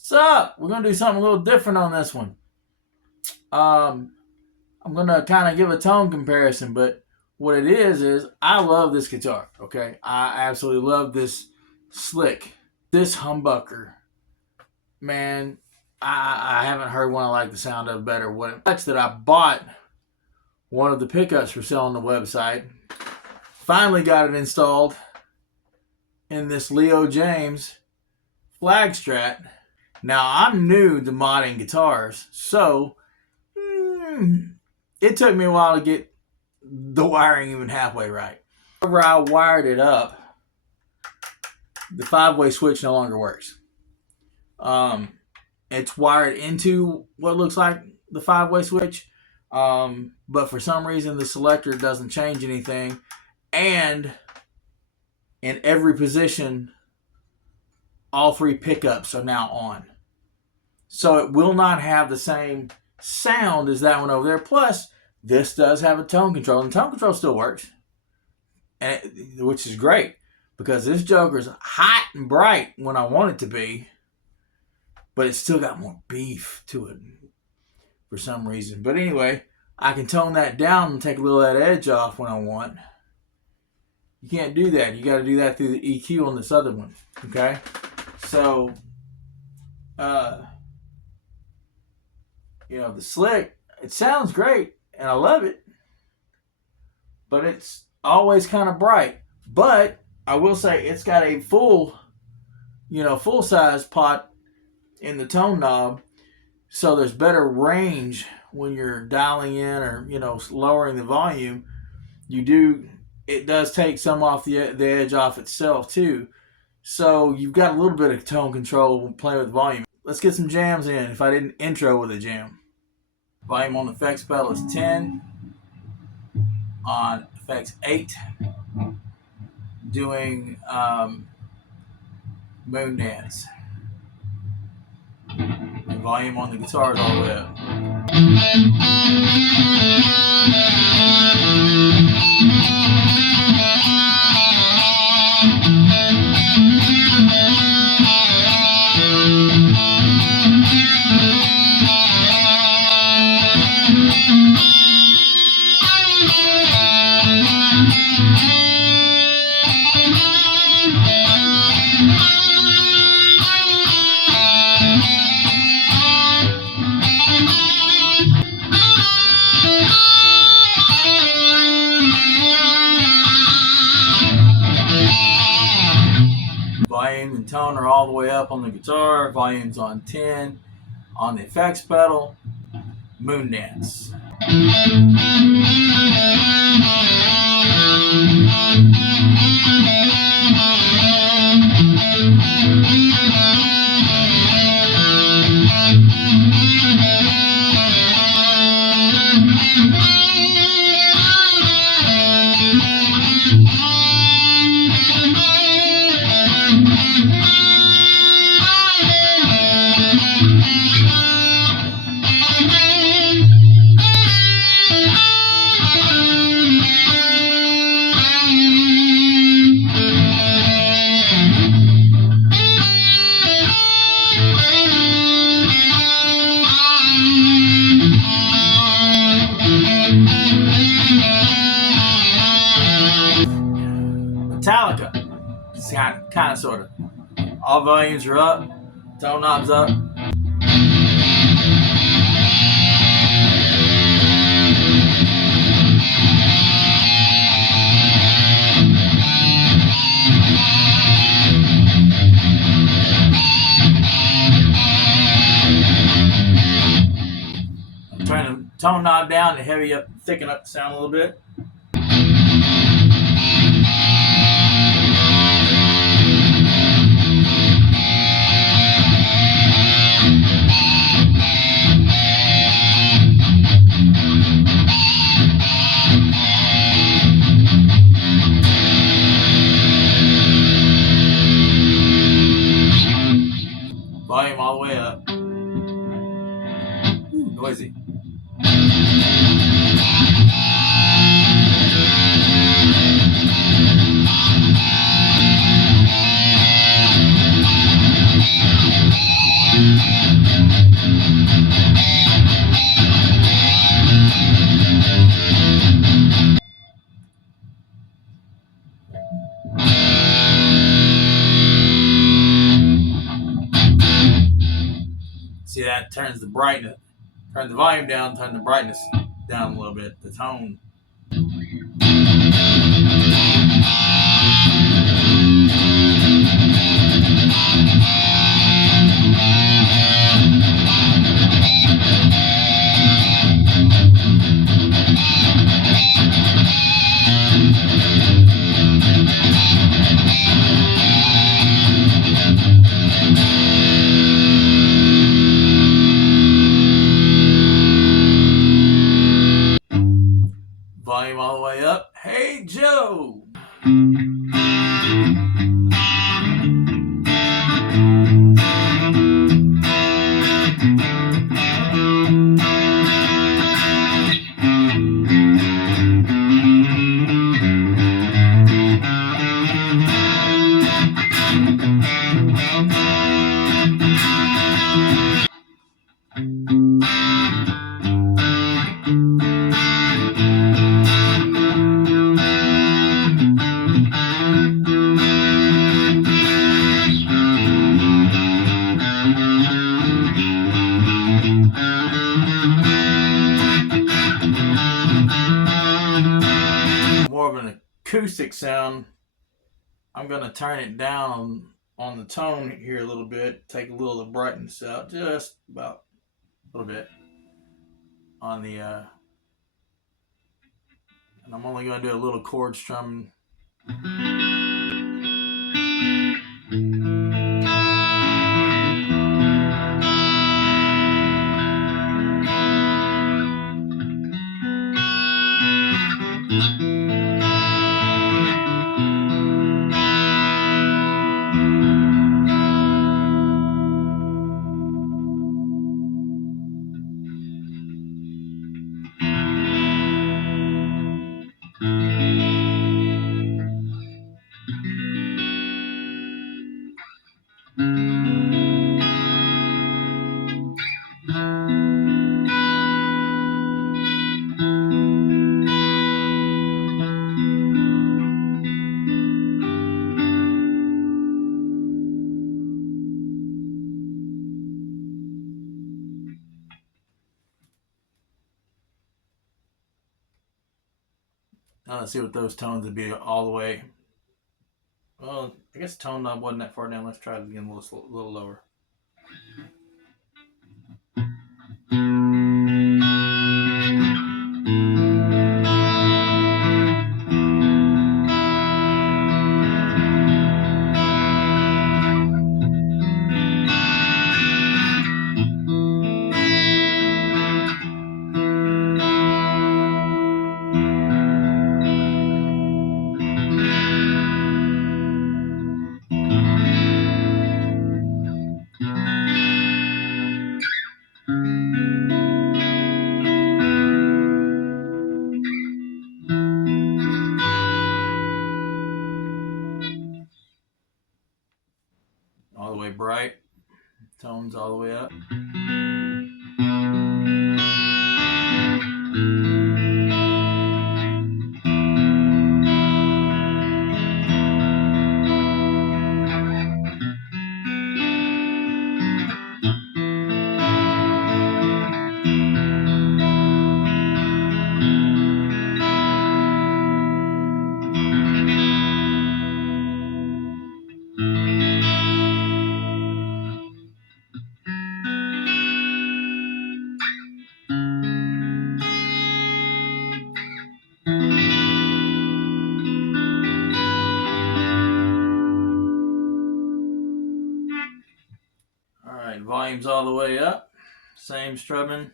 What's up? We're gonna do something a little different on this one. I'm gonna kind of give a tone comparison, but what it is I love this guitar. Okay, I absolutely love this Slick, this humbucker. Man, I haven't heard one I like the sound of better. What much that I bought one of the pickups for selling on the website. Finally got it installed in this Leo Jaymz flag strat. Now, I'm new to modding guitars, so it took me a while to get the wiring even halfway right. Whenever I wired it up, the 5-way switch no longer works. It's wired into what looks like the 5-way switch, but for some reason the selector doesn't change anything, and in every position, all 3 pickups are now on. So it will not have the same sound as that one over there. Plus, this does have a tone control, and tone control still works, which is great because this joker's hot and bright when I want it to be, but it's still got more beef to it for some reason. But anyway, I can tone that down and take a little of that edge off when I want. You can't do that. You got to do that through the EQ on this other one. Okay? So, the Slick, it sounds great, and I love it, but it's always kind of bright. But I will say it's got a full-size pot in the tone knob, so there's better range when you're dialing in or, lowering the volume. It does take some off the edge off itself, too. So you've got a little bit of tone control when playing with volume. Let's get some jams in if I didn't intro with a jam. Volume on the effects pedal is 10. On effects 8. Doing Moon Dance. And volume on the guitar is all the way up. Volume and tone are all the way up on the guitar. Volume's on 10. On the effects pedal, Moon Dance. Metallica. It's kind of, sort of. All volumes are up. Tone knobs up. I'm turning the tone knob down to thicken up the sound a little bit. Volume all the way up. Ooh, noisy. See, that turns the brightness, turn the volume down, turn the brightness down a little bit, the tone. Volume all the way up. Hey, Joe. More of an acoustic sound. I'm going to turn it down on the tone here a little bit, take a little of the brightness out, just about a little bit on the, and I'm only going to do a little chord strumming. Let's see what those tones would be all the way. Well, I guess the tone knob wasn't that far down. Let's try it again a little lower. All the way bright, tones all the way up. All right, volume's all the way up. Same strumming.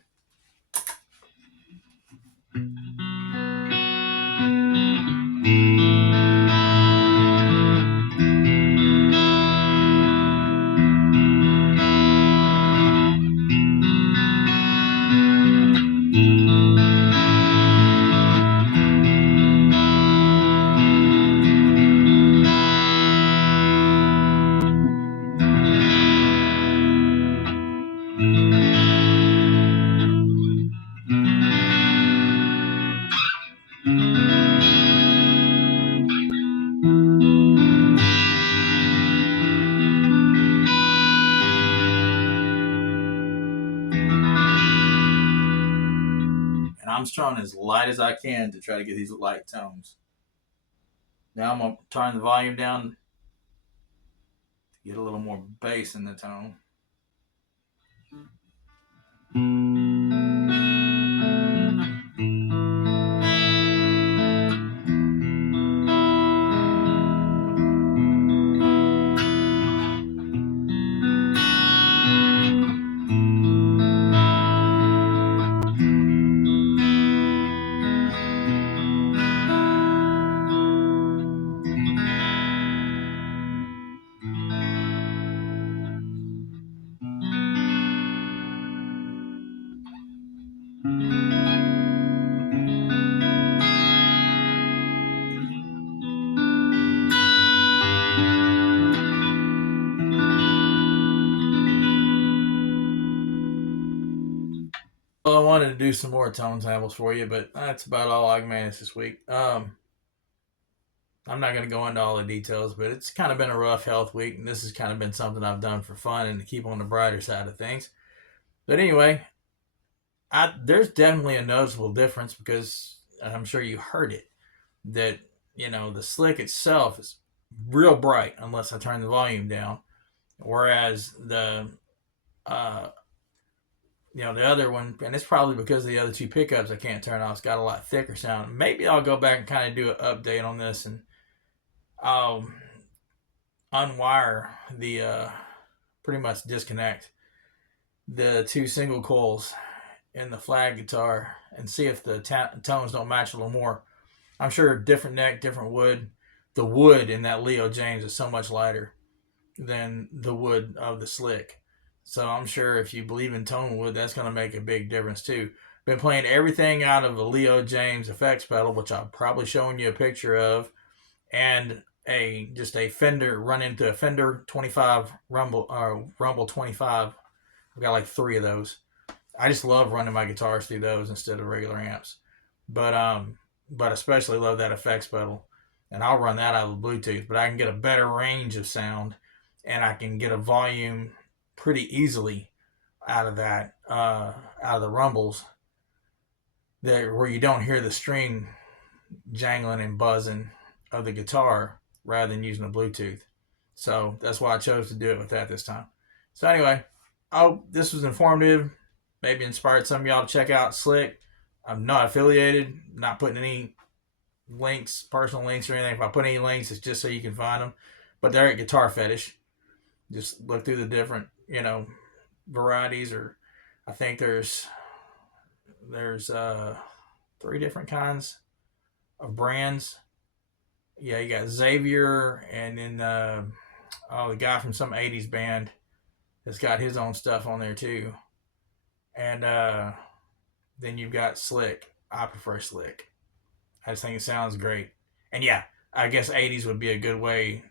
I'm strung as light as I can to try to get these light tones. Now I'm going to turn the volume down to get a little more bass in the tone. Well, I wanted to do some more tone samples for you, but that's about all I can manage this week. I'm not going to go into all the details, but it's kind of been a rough health week, and this has kind of been something I've done for fun and to keep on the brighter side of things. But anyway, there's definitely a noticeable difference because I'm sure you heard it, that, the SLICK itself is real bright unless I turn the volume down, whereas the the other one, and it's probably because of the other two pickups I can't turn off, it's got a lot thicker sound. Maybe I'll go back and kind of do an update on this, and I'll unwire the, pretty much disconnect the two single coils in the flag guitar and see if the tones don't match a little more. I'm sure different neck, different wood. The wood in that Leo Jaymz is so much lighter than the wood of the SLICK. So I'm sure if you believe in tone wood, that's going to make a big difference too. Been playing everything out of a Leo Jaymz effects pedal, which I've probably shown you a picture of, and just a Fender, run into a Fender 25 Rumble 25. I've got like 3 of those. I just love running my guitars through those instead of regular amps. But especially love that effects pedal. And I'll run that out of the Bluetooth, but I can get a better range of sound, and I can get a volume pretty easily out of that, out of the rumbles, where you don't hear the string jangling and buzzing of the guitar rather than using a Bluetooth. So that's why I chose to do it with that this time. So anyway, I hope this was informative, maybe inspired some of y'all to check out SLICK. I'm not affiliated, not putting any links, personal links or anything. If I put any links, it's just so you can find them. But they're at Guitar Fetish. Just look through the different, varieties, or I think there's 3 different kinds of brands. Yeah, you got Xavier, and then the guy from some 80s band has got his own stuff on there too. And then you've got SLICK. I prefer SLICK. I just think it sounds great. And yeah, I guess 80s would be a good way.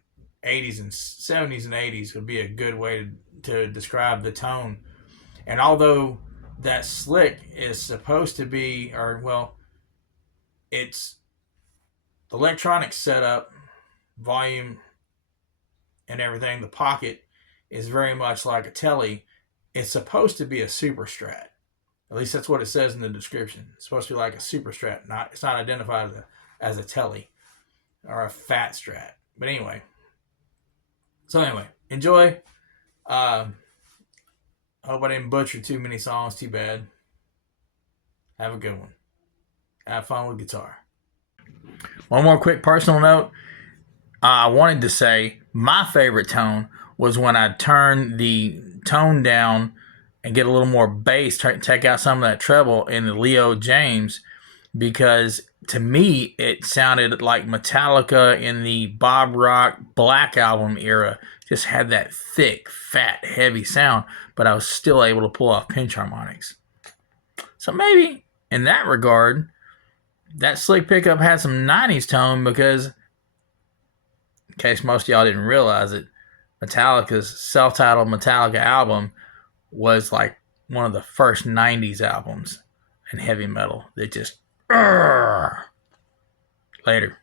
80s and 70s and 80s would be a good way to describe the tone. And although that SLICK is supposed to be, it's the electronic setup, volume, and everything. The pocket is very much like a Tele. It's supposed to be a super strat. At least that's what it says in the description. It's supposed to be like a super strat. It's not identified as a Tele or a fat strat. But anyway. So anyway, enjoy. I hope I didn't butcher too many songs. Too bad. Have a good one. Have fun with guitar. One more quick personal note. I wanted to say my favorite tone was when I turned the tone down and get a little more bass, take out some of that treble in the Leo Jaymz, because to me it sounded like Metallica in the Bob Rock Black Album era. Just had that thick, fat, heavy sound, but I was still able to pull off pinch harmonics. So maybe in that regard, that SLICK pickup had some 90s tone, because, in case most of y'all didn't realize it, Metallica's self-titled Metallica album was like one of the first 90s albums in heavy metal that just... Later.